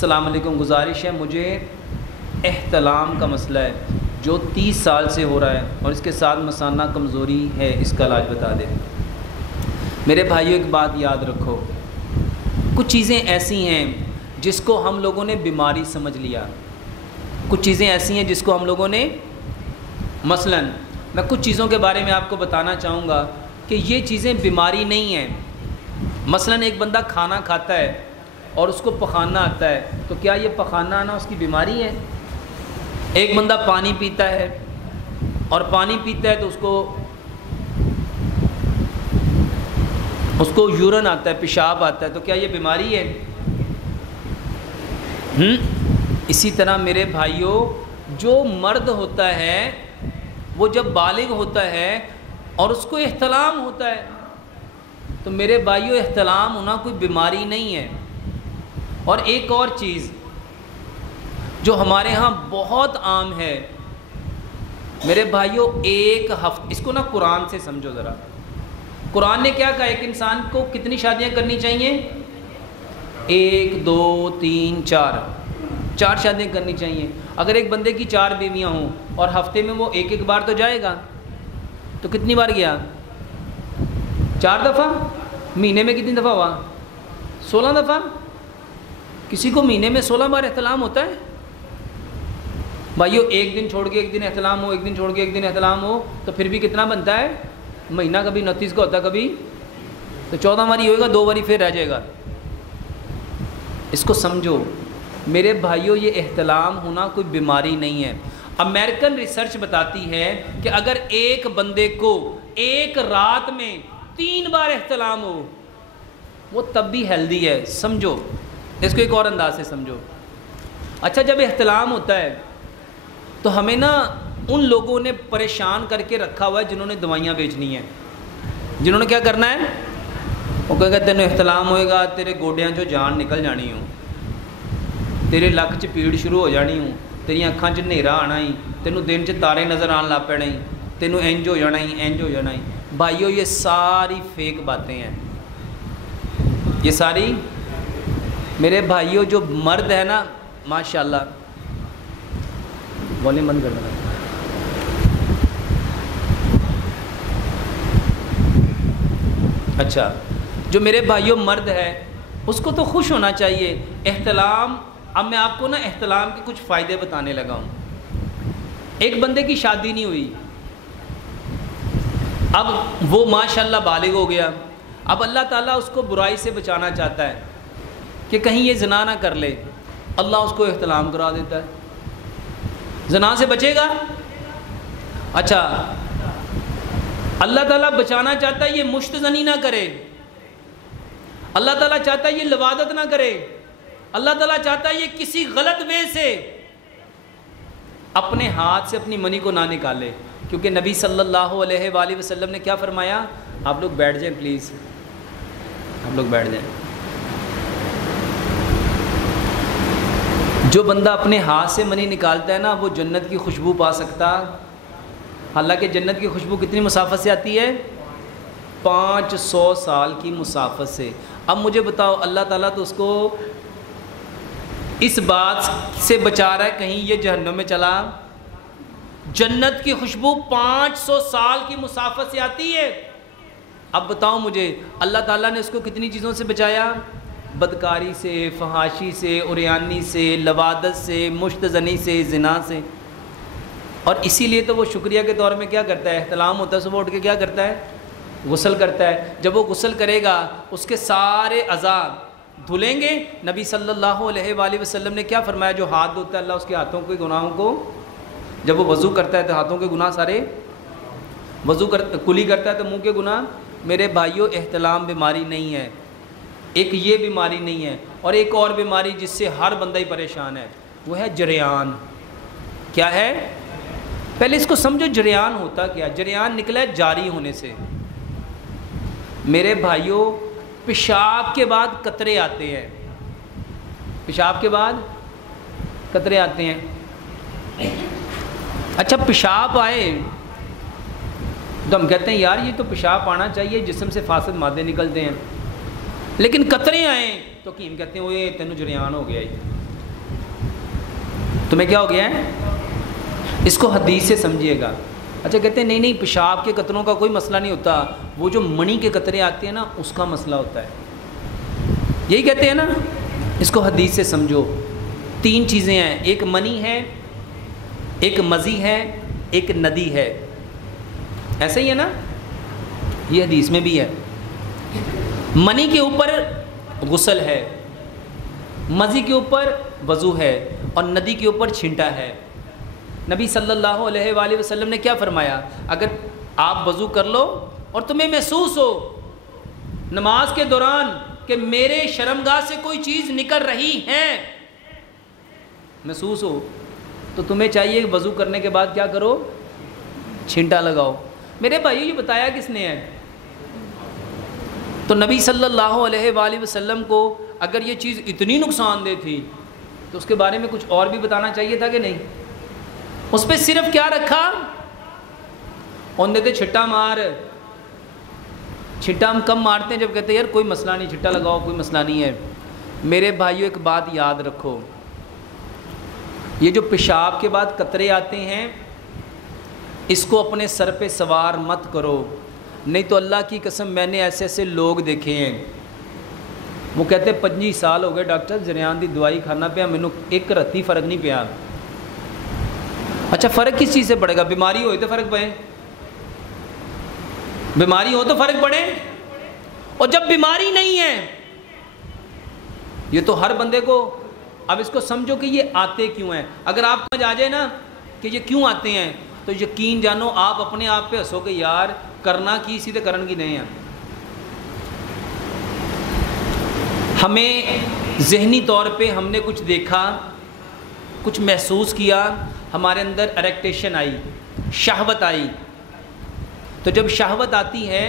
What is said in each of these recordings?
السلام علیکم، گزارش ہے مجھے احتلام کا مسئلہ ہے جو 30 سال سے ہو رہا ہے اور اس کے ساتھ مثانہ کمزوری ہے، اس کا علاج بتا دیں۔ میرے بھائیوں ایک بات یاد رکھو، کچھ چیزیں ایسی ہیں جس کو ہم لوگوں نے بیماری سمجھ لیا، کچھ چیزیں ایسی ہیں جس کو ہم لوگوں نے مثلاً میں کچھ چیزوں کے بارے میں آپ کو بتانا چاہوں گا کہ یہ چیزیں بیماری نہیں ہیں۔ مثلاً ایک بندہ کھانا کھاتا ہے اور اس کو پخانا آتا ہے، تو کیا یہ پخانا آنا اس کی بیماری ہے؟ ایک بندہ پانی پیتا ہے اور پانی پیتا ہے تو اس کو یورن آتا ہے، پیشاب آتا ہے، تو کیا یہ بیماری ہے؟ اسی طرح میرے بھائیوں، جو مرد ہوتا ہے وہ جب بالغ ہوتا ہے اور اس کو احتلام ہوتا ہے، تو میرے بھائیوں احتلام ہونا کوئی بیماری نہیں ہے۔ اور ایک اور چیز جو ہمارے ہاں بہت عام ہے میرے بھائیوں، ایک ہفتہ، اس کو نا قرآن سے سمجھو ذرا۔ قرآن نے کیا کہا؟ ایک انسان کو کتنی شادیاں کرنی چاہیے؟ 1 2 3 4 شادیاں کرنی چاہیے۔ اگر ایک بندے کی 4 بیویاں ہوں اور ہفتے میں وہ ایک بار تو جائے گا، تو کتنی بار گیا؟ 4 دفعہ۔ مہینے میں کتنی دفعہ ہوا؟ 16 دفعہ۔ کسی کو مہینے میں 16 بار احتلام ہوتا ہے؟ بھائیو ایک دن چھوڑ کے ایک دن احتلام ہو، ایک دن چھوڑ کے ایک دن احتلام ہو، تو پھر بھی کتنا بنتا ہے؟ مہینہ کبھی 29 کا ہوتا ہے، کبھی تو 14 باری ہوئے گا، 2 باری پھر رہ جائے گا۔ اس کو سمجھو میرے بھائیو، یہ احتلام ہونا کوئی بیماری نہیں ہے۔ امریکن ریسرچ بتاتی ہے کہ اگر ایک بندے کو ایک رات میں 3 بار احتلام ہو، وہ تب بھی ہیلدی ہے۔ سمجھو اس کو ایک اور انداز سے سمجھو۔ اچھا، جب احتلام ہوتا ہے تو ہمیں نا ان لوگوں نے پریشان کر کے رکھا ہوا ہے جنہوں نے دوائیاں بیچنی ہیں، جنہوں نے کیا کرنا ہے؟ وہ کہے گا تینوں احتلام ہوئے گا، تیرے گوڈیاں چوں جان نکل جانی ہوں، تیرے لک چ پیڑ شروع ہو جانی ہوں، تیری اکھاں چ ہنیرا آنا ہی، تینوں دن چ تارے نظر آن لگ پینے ہی، تینوں انج ہو جانا ہی، انج ہو جانا ہی۔ بھائیو یہ ساری فیک باتیں ہیں، یہ ساری میرے بھائیوں، جو مرد ہے نا ماشاءاللہ، والیوم بند کر دینا۔ اچھا، جو میرے بھائیوں مرد ہے اس کو تو خوش ہونا چاہیے۔ احتلام، اب میں آپ کو نا احتلام کے کچھ فائدے بتانے لگا ہوں۔ ایک بندے کی شادی نہیں ہوئی، اب وہ ماشاءاللہ بالغ ہو گیا، اب اللہ تعالیٰ اس کو برائی سے بچانا چاہتا ہے کہ کہیں یہ زنا نہ کر لے، اللہ اس کو احتلام کرا دیتا ہے۔ زنا سے بچے گا؟ اچھا، اللہ تعالیٰ بچانا چاہتا ہے یہ مشت زنی نہ کرے، اللہ تعالیٰ چاہتا ہے یہ لواطت نہ کرے، اللہ تعالیٰ چاہتا ہے یہ کسی غلط وے سے اپنے ہاتھ سے اپنی منی کو نہ نکالے، کیونکہ نبی صلی اللہ علیہ وآلہ وسلم نے کیا فرمایا؟ آپ لوگ بیٹھ جائیں پلیز، آپ لوگ بیٹھ جائیں۔ جو بندہ اپنے ہاتھ سے منی نکالتا ہے نا، وہ جنت کی خوشبو پا سکتا، حالانکہ جنت کی خوشبو کتنی مسافت سے آتی ہے؟ 500 سال کی مسافت سے۔ اب مجھے بتاؤ، اللہ تعالیٰ تو اس کو اس بات سے بچا رہا ہے کہیں یہ جہنم میں چلا؟ جنت کی خوشبو 500 سال کی مسافت سے آتی ہے۔ اب بتاؤ مجھے، اللہ تعالیٰ نے اس کو کتنی چیزوں سے بچایا؟ بدکاری سے، فحاشی سے، عریانی سے، لواطت سے، مشت زنی سے، زنا سے۔ اور اسی لیے تو وہ شکریہ کے طور میں کیا کرتا ہے؟ احتلام ہوتا ہے، صبح اٹھ کے کیا کرتا ہے؟ غسل کرتا ہے۔ جب وہ غسل کرے گا اس کے سارے اعضاء دھلیں گے۔ نبی صلی اللہ علیہ وآلہ وسلم نے کیا فرمایا؟ جو ہاتھ دھوتا ہے اللہ اس کے ہاتھوں کے گناہوں کو، جب وہ وضو کرتا ہے تو ہاتھوں کے گناہ سارے، کلی کرتا ہے تو منہ کے گناہ۔ میرے بھائیوں احتلام بیماری نہیں ہے، ایک یہ بیماری نہیں ہے، اور ایک اور بیماری جس سے ہر بندہ ہی پریشان ہے وہ ہے جریان۔ کیا ہے؟ پہلے اس کو سمجھو، جریان ہوتا کیا؟ جریان نکلا ہے جاری ہونے سے۔ میرے بھائیوں پیشاب کے بعد قطرے آتے ہیں، پیشاب کے بعد قطرے آتے ہیں۔ اچھا، پیشاب آئے تو ہم کہتے ہیں یار یہ تو پیشاب آنا چاہیے، جسم سے فاسد مادے نکلتے ہیں، لیکن قطرے آئیں تو حکیم کہتے ہیں اوئے تینوں جریان ہو گیا۔ تمہیں کیا ہو گیا ہے؟ اس کو حدیث سے سمجھیے گا. اچھا کہتے ہیں نہیں نہیں پیشاب کے قطروں کا کوئی مسئلہ نہیں ہوتا, وہ جو منی کے قطرے آتے ہیں نا اس کا مسئلہ ہوتا ہے. یہی کہتے ہیں نا, اس کو حدیث سے سمجھو. 3 چیزیں ہیں, ایک منی ہے, ایک مزی ہے, ایک ندی ہے. ایسا ہی ہے نا, یہ حدیث میں بھی ہے. منی کے اوپر غسل ہے, مزی کے اوپر وضو ہے, اور ندی کے اوپر چھینٹا ہے. نبی صلی اللہ علیہ وآلہ وسلم نے کیا فرمایا؟ اگر آپ وضو کر لو اور تمہیں محسوس ہو نماز کے دوران کہ میرے شرمگاہ سے کوئی چیز نکل رہی ہے, محسوس ہو, تو تمہیں چاہیے کہ وضو کرنے کے بعد کیا کرو؟ چھینٹا لگاؤ. میرے بھائیو یہ بتایا کس نے ہے؟ تو نبی صلی اللہ علیہ وآلہ وسلم کو اگر یہ چیز اتنی نقصان دہ تھی تو اس کے بارے میں کچھ اور بھی بتانا چاہیے تھا کہ نہیں؟ اس پہ صرف کیا رکھا؟ ان دیتے چھٹا مار. چھٹا ہم کم مارتے ہیں جب کہتے ہیں یار کوئی مسئلہ نہیں, چھٹا لگاؤ کوئی مسئلہ نہیں ہے. میرے بھائیو ایک بات یاد رکھو, یہ جو پیشاب کے بعد قطرے آتے ہیں اس کو اپنے سر پہ سوار مت کرو, نہیں تو اللہ کی قسم میں نے ایسے ایسے لوگ دیکھے ہیں وہ کہتے 25 سال ہو گئے ڈاکٹر جریان دی دوائی کھانا پیا, مینوں ایک رتی فرق نہیں پیا. اچھا فرق کس چیز سے پڑے گا؟ بیماری ہوئی تو فرق پڑے, بیماری ہو تو فرق پڑے, اور جب بیماری نہیں ہے یہ تو ہر بندے کو. اب اس کو سمجھو کہ یہ آتے کیوں ہیں. اگر آپ سمجھ آ جائے نا کہ یہ کیوں آتے ہیں تو یقین جانو آپ اپنے آپ پہ ہنسو کہ یار کرنا کی سیدھے کرن کی نہیں ہے. ہمیں ذہنی طور پہ ہم نے کچھ دیکھا, کچھ محسوس کیا, ہمارے اندر اریکٹیشن آئی, شہوت آئی. تو جب شہوت آتی ہے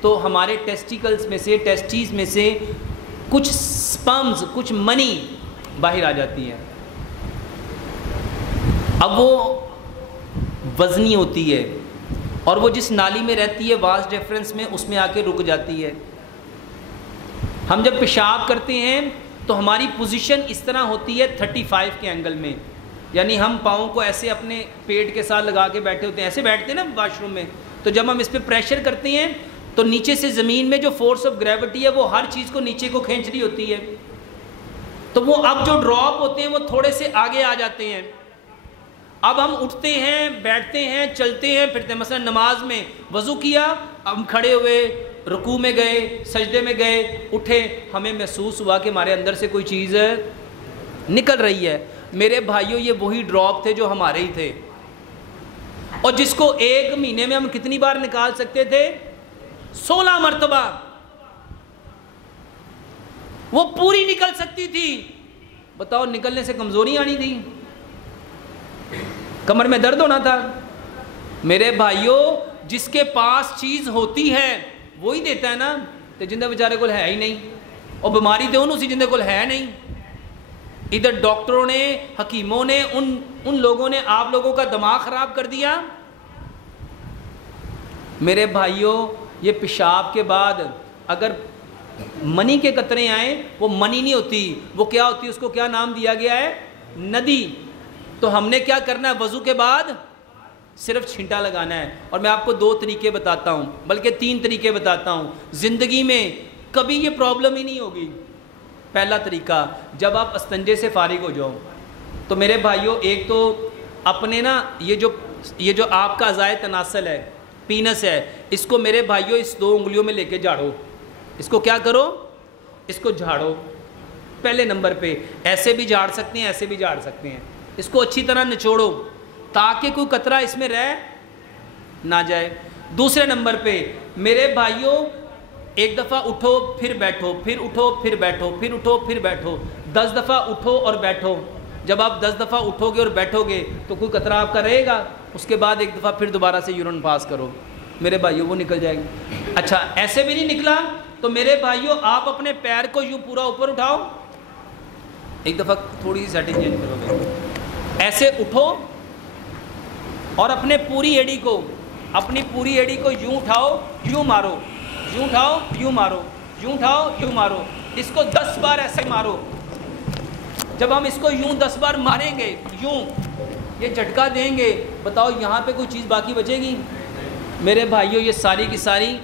تو ہمارے ٹیسٹیکلز میں سے, ٹیسٹیز میں سے کچھ سپرمز, کچھ منی باہر آ جاتی ہے. اب وہ وزنی ہوتی ہے اور وہ جس نالی میں رہتی ہے واس ڈیفرنس میں, اس میں آ کے رک جاتی ہے. ہم جب پیشاب کرتے ہیں تو ہماری پوزیشن اس طرح ہوتی ہے 35 کے اینگل میں, یعنی ہم پاؤں کو ایسے اپنے پیٹ کے ساتھ لگا کے بیٹھے ہوتے ہیں, ایسے بیٹھتے ہیں نا واش روم میں. تو جب ہم اس پہ پریشر کرتے ہیں تو نیچے سے زمین میں جو فورس آف گریوٹی ہے وہ ہر چیز کو نیچے کو کھینچ رہی ہوتی ہے. تو وہ اب جو ڈراپ ہوتے ہیں وہ تھوڑے سے آگے آ جاتے ہیں. اب ہم اٹھتے ہیں, بیٹھتے ہیں, چلتے ہیں, پھرتے ہیں. مثلا نماز میں وضو کیا, ہم کھڑے ہوئے, رکوع میں گئے, سجدے میں گئے, اٹھے, ہمیں محسوس ہوا کہ ہمارے اندر سے کوئی چیز نکل رہی ہے. میرے بھائیوں یہ وہی ڈراپ تھے جو ہمارے ہی تھے, اور جس کو 1 مہینے میں ہم کتنی بار نکال سکتے تھے؟ 16 مرتبہ. وہ پوری نکل سکتی تھی. بتاؤ نکلنے سے کمزوری آنی تھی, کمر میں درد ہونا تھا. میرے بھائیوں جس کے پاس چیز ہوتی ہے وہی دیتا ہے نا, تو جندے بیچارے کو ہے ہی نہیں, اور بیماری تو اسی جندے کو ہے نہیں. ادھر ڈاکٹروں نے, حکیموں نے, ان لوگوں نے آپ لوگوں کا دماغ خراب کر دیا. میرے بھائیوں یہ پیشاب کے بعد اگر منی کے قطرے آئیں, وہ منی نہیں ہوتی, وہ کیا ہوتی ہے؟ اس کو کیا نام دیا گیا ہے؟ ندی. تو ہم نے کیا کرنا ہے؟ وضو کے بعد صرف چھینٹا لگانا ہے. اور میں آپ کو 2 طریقے بتاتا ہوں, بلکہ 3 طریقے بتاتا ہوں. زندگی میں کبھی یہ پرابلم ہی نہیں ہوگی. پہلا طریقہ, جب آپ استنجے سے فارغ ہو جاؤ تو میرے بھائیوں ایک تو اپنے نا یہ جو آپ کا اعضائے تناسل ہے, پینس ہے, اس کو میرے بھائیوں اس 2 انگلیوں میں لے کے جھاڑو. اس کو کیا کرو؟ اس کو جھاڑو. پہلے نمبر پہ ایسے بھی جھاڑ سکتے ہیں, ایسے بھی جھاڑ سکتے ہیں. اس کو اچھی طرح نچوڑو تاکہ کوئی قطرہ اس میں رہ نہ جائے. دوسرے نمبر پہ میرے بھائیوں ایک دفعہ اٹھو پھر بیٹھو, پھر اٹھو پھر بیٹھو, پھر اٹھو پھر بیٹھو. 10 دفعہ اٹھو اور بیٹھو. جب آپ 10 دفعہ اٹھو گے اور بیٹھو گے تو کوئی قطرہ آپ کا رہے گا. اس کے بعد ایک دفعہ پھر دوبارہ سے یورین پاس کرو, میرے بھائیوں وہ نکل جائے گی. اچھا ایسے بھی نہیں نکلا تو میرے بھائیوں آپ اپنے پیر کو یوں پورا اوپر اٹھاؤ, ایک دفعہ تھوڑی سی سیٹنگ چینج کرو گے. ایسے اٹھو اور اپنی پوری ایڑی کو یوں اٹھاؤ, یوں مارو, یوں اٹھاؤ, یوں مارو, یوں اٹھاؤ, یوں مارو. اس کو 10 بار ایسے مارو. جب ہم اس کو یوں 10 بار ماریں گے، یوں یہ جھٹکا دیں گے، بتاؤ یہاں پہ کوئی چیز باقی بچے گی؟ میرے بھائیوں یہ ساری کی ساری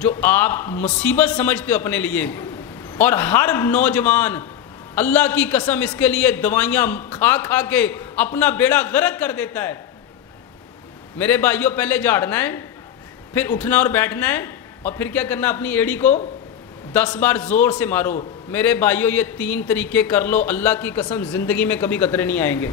جو آپ مصیبت سمجھتے ہو اپنے لیے، اور ہر نوجوان اللہ کی قسم اس کے لیے دوائیاں کھا کھا کے اپنا بیڑا غرق کر دیتا ہے۔ میرے بھائیوں پہلے جھاڑنا ہے، پھر اٹھنا اور بیٹھنا ہے، اور پھر کیا کرنا، اپنی ایڑی کو 10 بار زور سے مارو۔ میرے بھائیوں یہ 3 طریقے کر لو، اللہ کی قسم زندگی میں کبھی قطرے نہیں آئیں گے۔